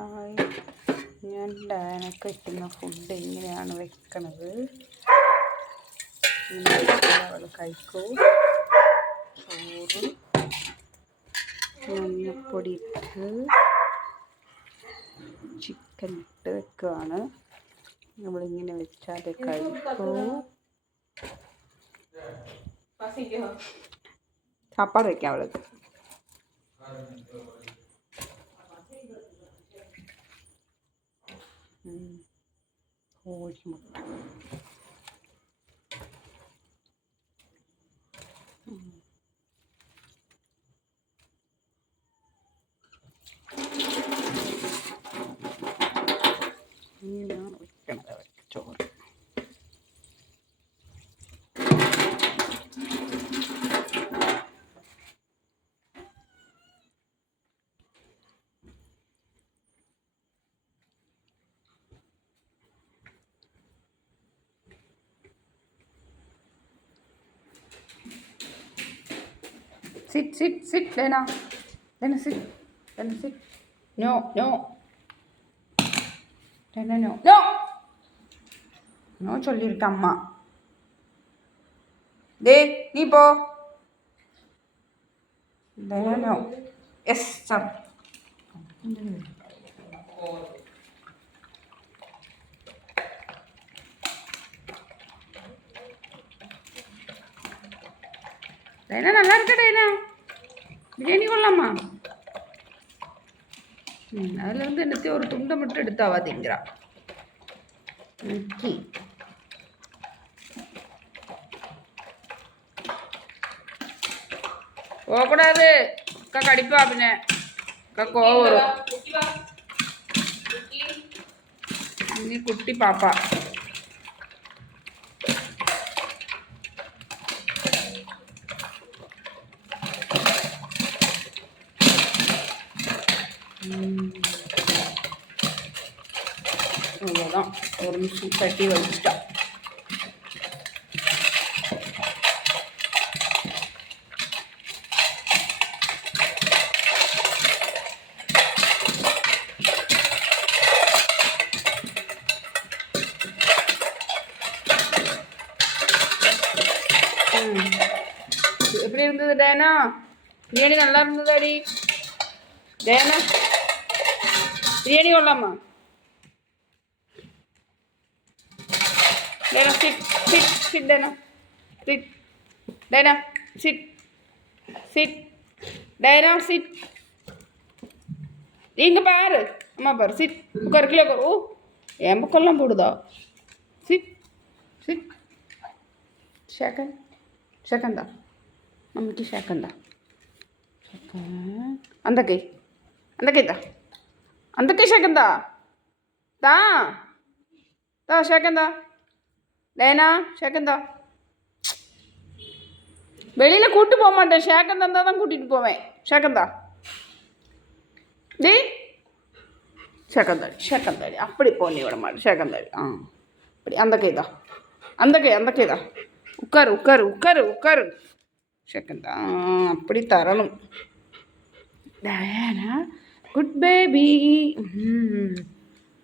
Hi, ഞാൻ ഡാനൊക്കെ വയ്ക്കുന്ന food എങ്ങനെയാണ് വെക്കണത്. അവൾ കഴിക്കൂ. ചോറ് മഞ്ഞപ്പൊടി ഇട്ട് ചിക്കൻ ഇട്ട് വെക്കുകയാണ്. നമ്മളിങ്ങനെ വെച്ചാൽ കഴിക്കൂ. സാപ്പാട് വയ്ക്കാം അവൾക്ക്. കോഴിമുട്ട ഇങ്ങനെയാണ് വെക്കേണ്ടത് ചോറ്. Sit, Lena. Lena, sit. Lena, sit. No. Lena, no. No, சொல்லிருக்க அம்மா. நீ போ. Lena, no. Yes, sir. லைனா நல்லா இருக்கா லைனா? பிரியாணி கொள்ளலாமா? அதுலேருந்து என்னத்தையும் ஒரு துண்டை மட்டும் எடுத்தாவா திங்கிறா. ஓகே, போகக்கூடாது. அக்கா கடிப்பா. பின்ன அக்கா கோவம் வரும். நீ குட்டி பாப்பா. அவ்வளோதான், ஒரு நிமிஷம் தட்டி வச்சுட்டா. எப்படி இருந்தது டேனா? பிரியாணி நல்லா இருந்ததாடி டேனா? Biryani கொள்ளாமா? Dana, sit, Dana. Sit. Dana, sit. Dana, sit. இங்கே பாரு, அம்மா பாரு. சிட். உட்காரு, கீழே உட்காரு. ஓ, என் பக்கம்லாம் போடுதா? சிட். ஷேக்கந்தா மம்மிக்கு ஷேக்கந்தா. அந்த கை தா. அந்த கை ஷேக்கந்தா தா ஷேக்கந்தா. லேனா ஷேக்கந்தா. வெளியில் கூப்பிட்டு போக மாட்டேன். ஷேக்கந்தா இருந்தால் தான் கூட்டிகிட்டு போவேன். ஷேக்கந்தா டே ஷேக்கந்தாடி அப்படி போ. நீ விட மாட்டேன். ஷேக்கந்தாடி அப்படி. அந்த கை தான். உட்காரு. ஷேக்கந்தா அப்படி தரணும். Diana good baby.